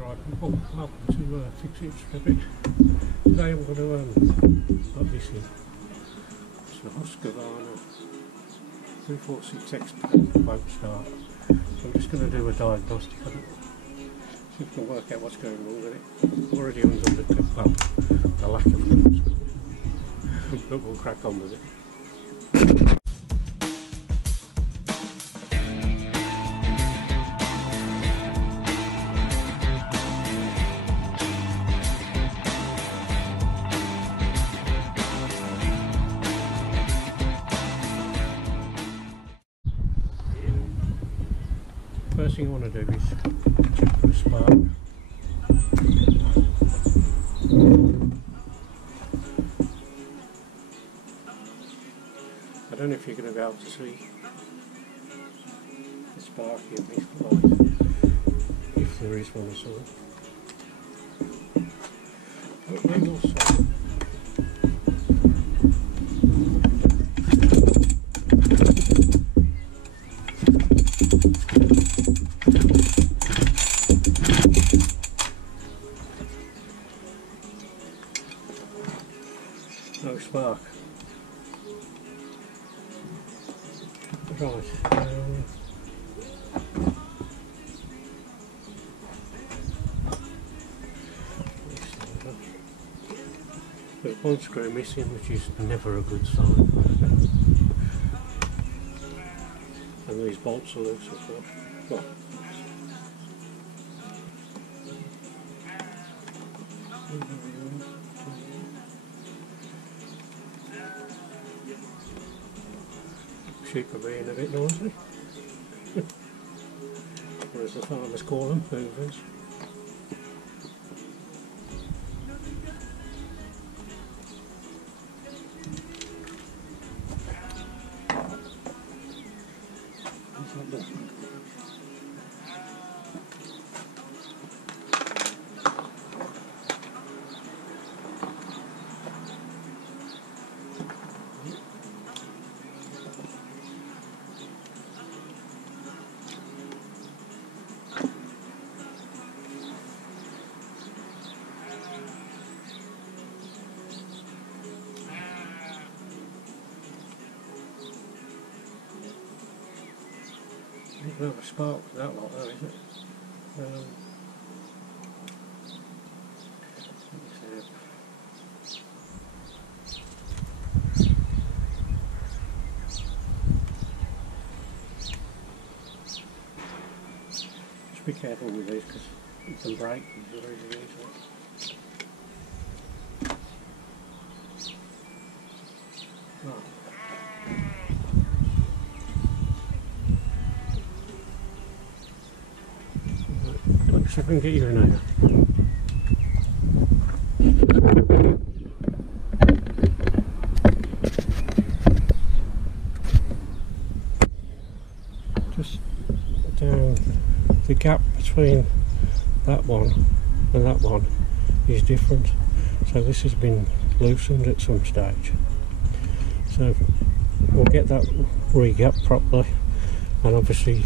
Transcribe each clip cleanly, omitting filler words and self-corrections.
Right, welcome to Fix It Strip It. Today I'm going to put this in. It's a Husqvarna 346X won't start. I'm just going to do a diagnostic on it. See if we can work out what's going wrong with it. Already under the lack of things. But we'll crack on with it. First thing I want to do is check for a spark. I don't know if you're going to be able to see the spark in this light, if there is one at all. But we will see. No spark. Right. There's one screw missing, which is never a good sign. And these bolts are loose as well. Well, sheep are being a bit noisy, or as the farmers call them, hoovers. There's not a spark for that lot though, is it? Just be careful with these because it can break very easily. Right. See if I can get you in here. Just down the gap between that one and that one is different, so this has been loosened at some stage. So we'll get that re-gapped properly and obviously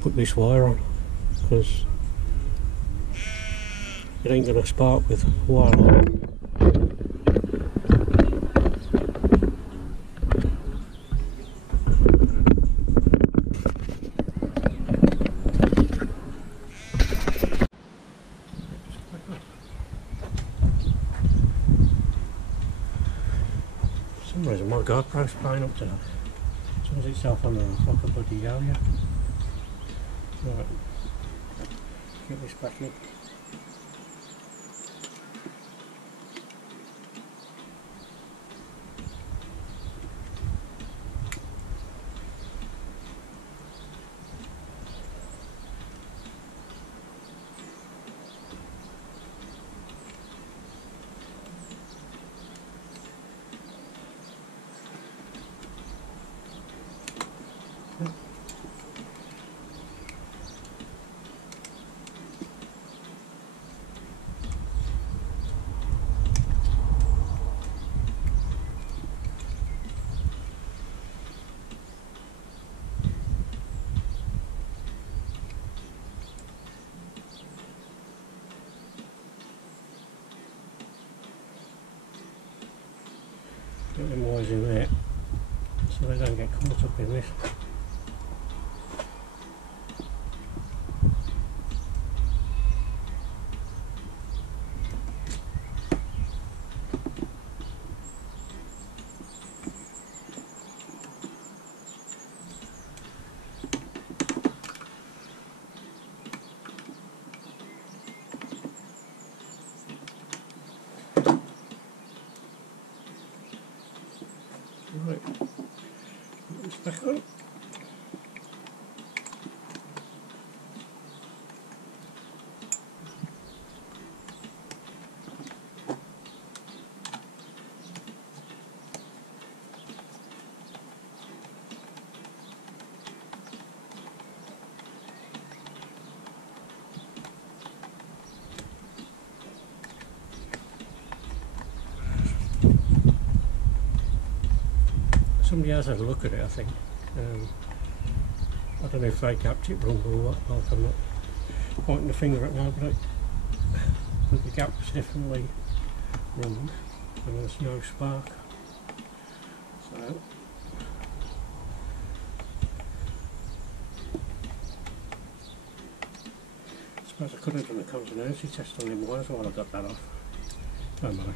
put this wire on, because it ain't going to spark with wire on. For some reason my GoPro's playing up to that. Turns itself on and off like a bloody yo-yo. Right. Get this back in. Get them wires in there so they don't get caught up in this. Right, put this back on. Somebody has had a look at it, I think. I don't know if they capped it wrong or what, like I'm not pointing the finger at now, but the gap was definitely wrong and there's no spark. So I suppose I could have done a continuity test on them wires while I got that off. Don't matter.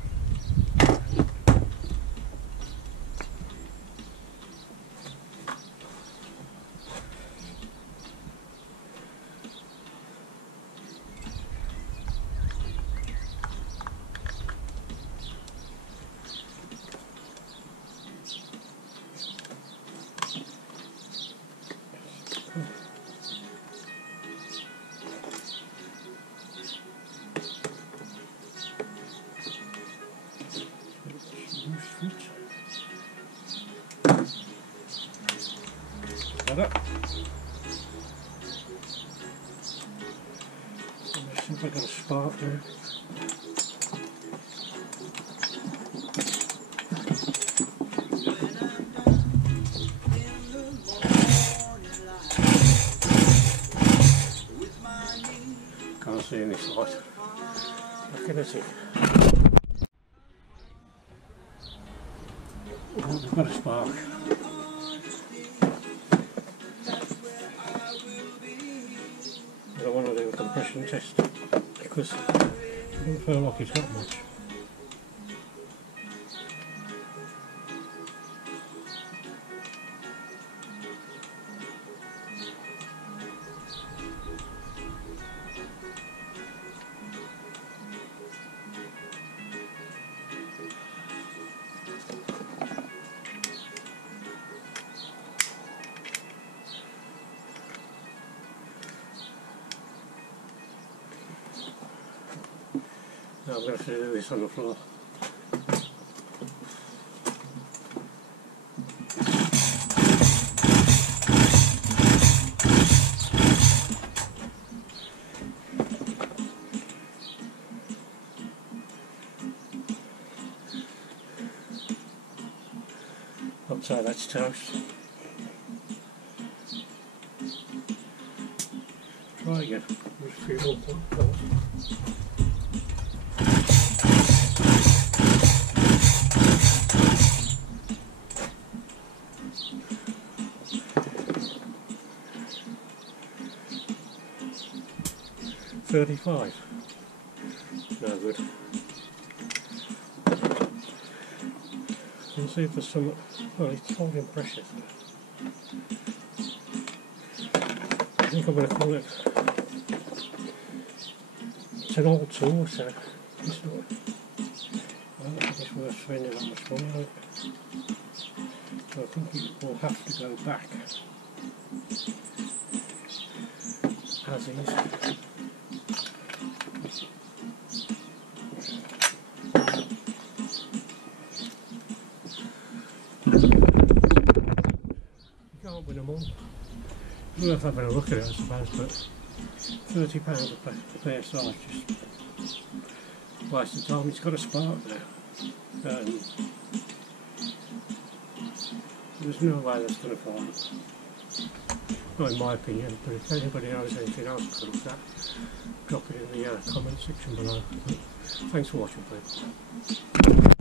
Got it. Let's see if I got a spark there. Can't see any light. Looking at it. Oh, we've got a spark. I want to do a compression test because I don't feel like it's got much. Now I'm going to do this on the floor. I'd say that's toast. Try again. There's a few more points. 35. No good. We'll see if there's some. Well, it's holding pressure. I think I'm going to call it. It's an old tool, so it's not. I don't think it's worth spending that much money on it. So I think it will have to go back as is. You can't win them all. It's worth having a look at it, I suppose, but £30 a pair size just waste of time. It's got a spark now. There's no way that's going to fire. Not in my opinion, but if anybody knows anything else comes that, drop it in the comment section below. Thanks for watching, people.